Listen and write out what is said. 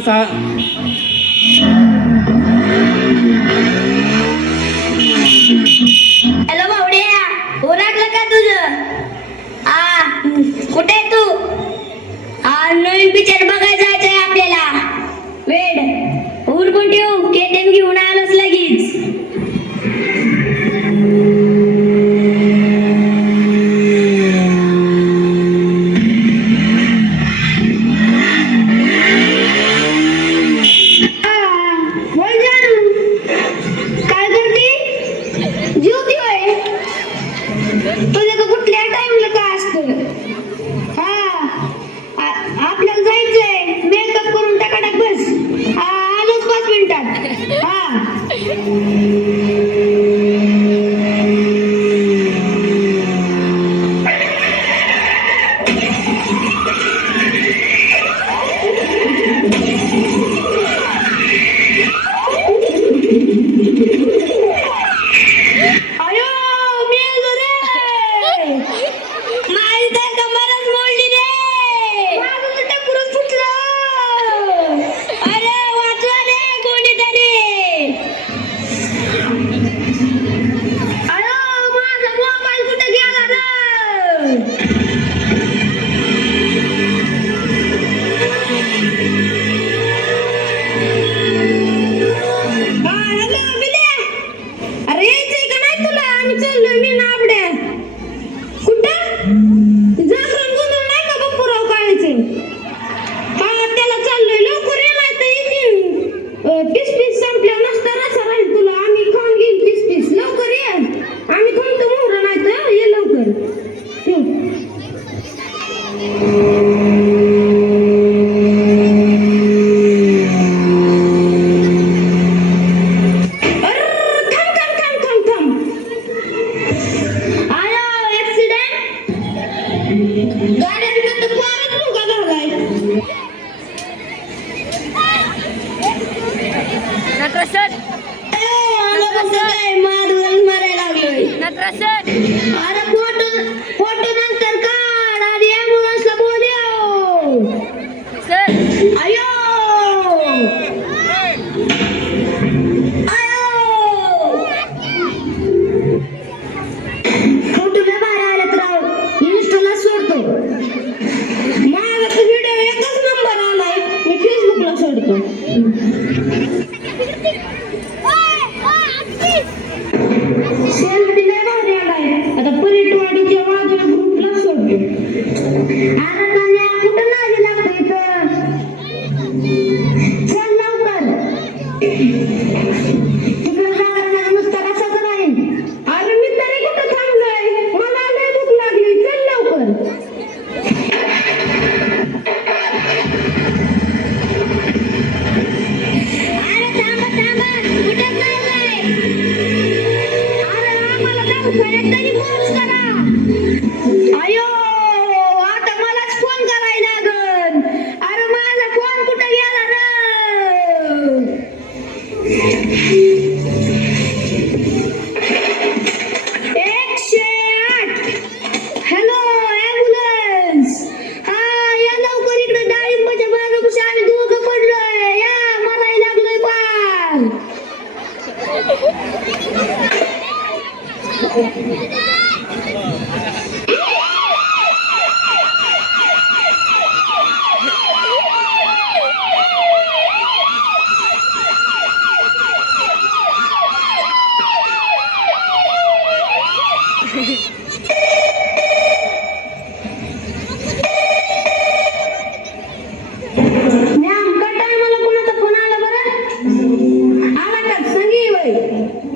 三。ハハハハ! नटरसट नटरसट मार मारायला लागलोय नटरसट Ah! एक्सेयाट हॅलो एबूलेंस हाँ या लुकरी रदाय बच्चा बार पसार दो कपर रहा हाँ मारे लाग Hey!